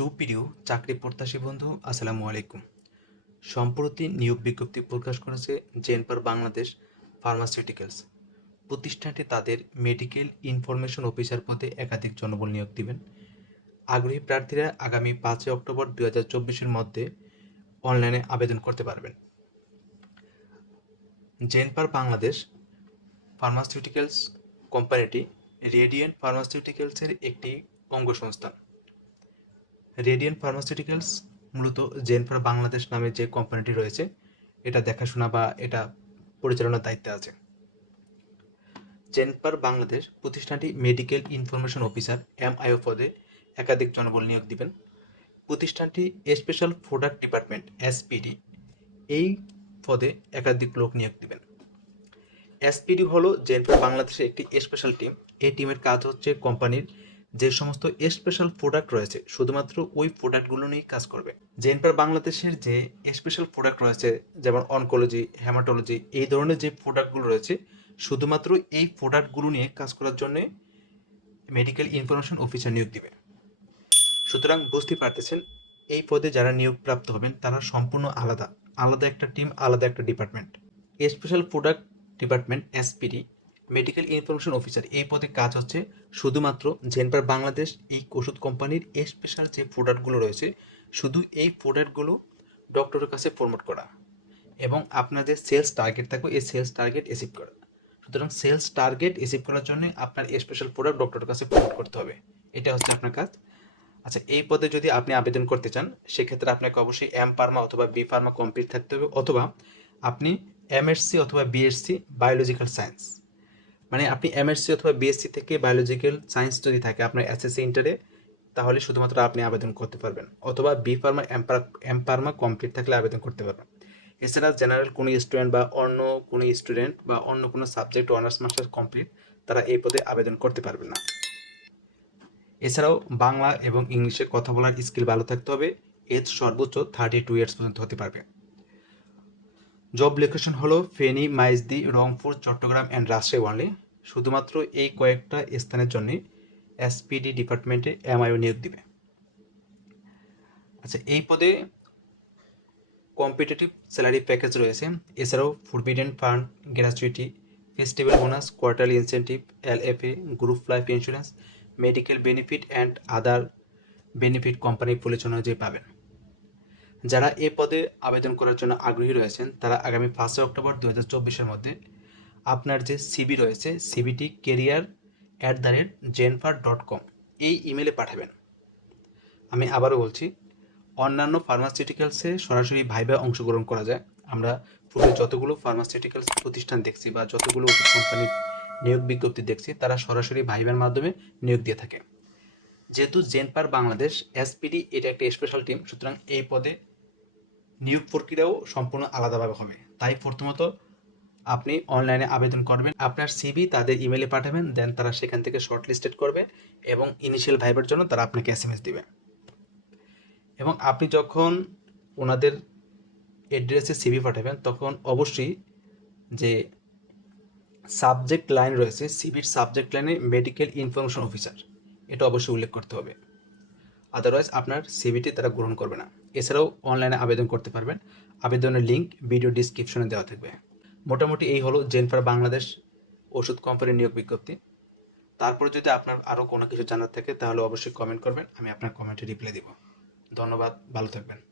সুপ্রিয় চাকরি প্রত্যাশী বন্ধু, আসসালামু আলাইকুম। সম্প্রতি নিয়োগ বিজ্ঞপ্তি প্রকাশ করেছে জেনপার বাংলাদেশ ফার্মাসিউটিক্যালস। প্রতিষ্ঠানটি তাদের মেডিকেল ইনফরমেশন অফিসার পদে একাধিক জনবল নিয়োগ দিবেন। আগ্রহী প্রার্থীরা আগামী পাঁচই অক্টোবর দু হাজার চব্বিশের মধ্যে অনলাইনে আবেদন করতে পারবেন। জেনপার বাংলাদেশ ফার্মাসিউটিক্যালস কোম্পানিটি রেডিয়েন্ট ফার্মাসিউটিক্যালসের একটি অঙ্গ অঙ্গসংস্থা রেডিয়েন্ট ফার্মাসিউটিক্যালস মূলত জেনফার বাংলাদেশ নামে যে কোম্পানিটি রয়েছে, এটা দেখাশোনা বা এটা পরিচালনার দায়িত্বে আছে। জেনপার বাংলাদেশ প্রতিষ্ঠানটি medical information officer M MIO পদে একাধিক জনবল নিয়োগ দিবেন। প্রতিষ্ঠানটি স্পেশাল প্রোডাক্ট ডিপার্টমেন্ট এসপিডি এই পদে একাধিক লোক নিয়োগ দিবেন। এসপিডি হলো জেনফার বাংলাদেশের একটি স্পেশাল টিম এই টিমের কাজ হচ্ছে কোম্পানির যে সমস্ত স্পেশাল প্রোডাক্ট রয়েছে, শুধুমাত্র ওই প্রোডাক্টগুলো নিয়েই কাজ করবে। জেনপার বাংলাদেশের যে স্পেশাল প্রোডাক্ট রয়েছে, যেমন অনকোলজি হ্যামাটোলজি এই ধরনের যে প্রোডাক্টগুলো রয়েছে, শুধুমাত্র এই প্রোডাক্টগুলো নিয়ে কাজ করার জন্য মেডিকেল ইনফরমেশন অফিসার নিয়োগ দিবে। সুতরাং বুঝতে পারতেছেন, এই পদে যারা নিয়োগপ্রাপ্ত হবেন, তারা সম্পূর্ণ আলাদা। আলাদা একটা টিম আলাদা একটা department special product department SPD medical information officer. এই পদে কাজ হচ্ছে শুধুমাত্র জেনপার বাংলাদেশ এই ওষুধ কোম্পানির স্পেশাল যে প্রোডাক্টগুলো রয়েছে, শুধু এই প্রোডাক্টগুলো ডক্টরের কাছে প্রমোট করা এবং আপনার যে সেলস টার্গেট থাকবে, এই সেলস টার্গেট অ্যাচিভ করা। সুতরাং সেলস টার্গেট অ্যাচিভ করার জন্য আপনার স্পেশাল প্রোডাক্ট ডক্টরের কাছে প্রমোট করতে হবে। এটা হচ্ছে আপনার কাজ। আচ্ছা এই পদে যদি আপনি আবেদন করতে চান, সেক্ষেত্রে আপনাকে অবশ্যই এম ফার্মা অথবা বি ফার্মা কমপ্লিট থাকতে হবে অথবা আপনি এমএসসি অথবা বিএসসি বায়োলজিক্যাল সায়েন্স। মানে আপনি এমএসসি অথবা বিএসসি থেকে বায়োলজিক্যাল সায়েন্স যদি থাকে আপনার এসএসসি ইন্টারে তাহলে শুধুমাত্র আপনি আবেদন করতে পারবেন। অথবা B pharma M pharma complete থাকলে আবেদন করতে পারবেন। এছাড়া জেনারেল কোনো স্টুডেন্ট বা অন্য কোনো স্টুডেন্ট বা অন্য কোনো সাবজেক্ট অনার্স মাস্টার্স কমপ্লিট তারা এই পদে আবেদন করতে পারবে না। এছাড়াও বাংলা এবং ইংলিশে কথা বলার স্কিল ভালো থাকতে হবে। এজ সর্বোচ্চ থার্টি টু ইয়ার্স পর্যন্ত হতে পারবে। জব লোকেশন হলো ফেনী, মাইজদি, রংপুর, চট্টগ্রাম অ্যান্ড রাজশাহী ওয়ানলি শুধুমাত্র এই কয়েকটা স্থানের জন্য এসপিডি ডিপার্টমেন্টে এমআইও নিয়োগ দিবে। আচ্ছা এই পদে কম্পিটিটিভ স্যালারি প্যাকেজ রয়েছে। এছাড়াও provident fund gratuity festival bonus quarterly incentive LFA group life insurance medical benefit and other benefit company পরিচালনা যে পাবেন। যারা এ পদে আবেদন করার জন্য আগ্রহী রয়েছেন, তারা আগামী পাঁচই অক্টোবর দু হাজার চব্বিশের মধ্যে আপনার যে সিবি রয়েছে CBT career at the rate Jenphar dot com এই ইমেলে পাঠাবেন। আমি আবারও বলছি, অন্যান্য ফার্মাসিউটিক্যালসে সরাসরি ভাইবা অংশগ্রহণ করা যায়। আমরা পূর্বে যতগুলো ফার্মাসিউটিক্যালস প্রতিষ্ঠান দেখছি বা যতগুলো কোম্পানির নিয়োগ বিজ্ঞপ্তি দেখছি, তারা সরাসরি ভাইবার মাধ্যমে নিয়োগ দিয়ে থাকে। যেহেতু জেনপার বাংলাদেশ এসপিডি এটা একটা স্পেশাল টিম সুতরাং এই পদে নিয়োগ প্রক্রিয়াও সম্পূর্ণ আলাদাভাবে হবে। তাই প্রথমত আপনি অনলাইনে আবেদন করবেন, আপনার সিবি তাদের ইমেলে পাঠাবেন দেন তারা সেখান থেকে শর্ট লিস্টেড করবে এবং ইনিশিয়াল ভাইবের জন্য তারা আপনাকে এস এম এস দেবে। এবং আপনি যখন ওনাদের অ্যাড্রেসে সিবি পাঠাবেন, তখন অবশ্যই যে সাবজেক্ট লাইন রয়েছে সিবির সাবজেক্ট লাইনে মেডিকেল ইনফরমেশন অফিসার এটা অবশ্যই উল্লেখ করতে হবে। আদারওয়াইজ আপনার সিবিটি তারা গ্রহণ করবে না। এছাড়াও অনলাইনে আবেদন করতে পারবেন। আবেদনের লিঙ্ক ভিডিও ডিসক্রিপশনে দেওয়া থাকবে। মোটামুটি এই হলো জেনফার বাংলাদেশ ওষুধ কোম্পানির নিয়োগ বিজ্ঞপ্তি। তারপর যদি আপনার আরও কোনো কিছু জানার থাকে, তাহলে অবশ্যই কমেন্ট করবেন, আমি আপনার কমেন্টে রিপ্লাই দিব। ধন্যবাদ, ভালো থাকবেন।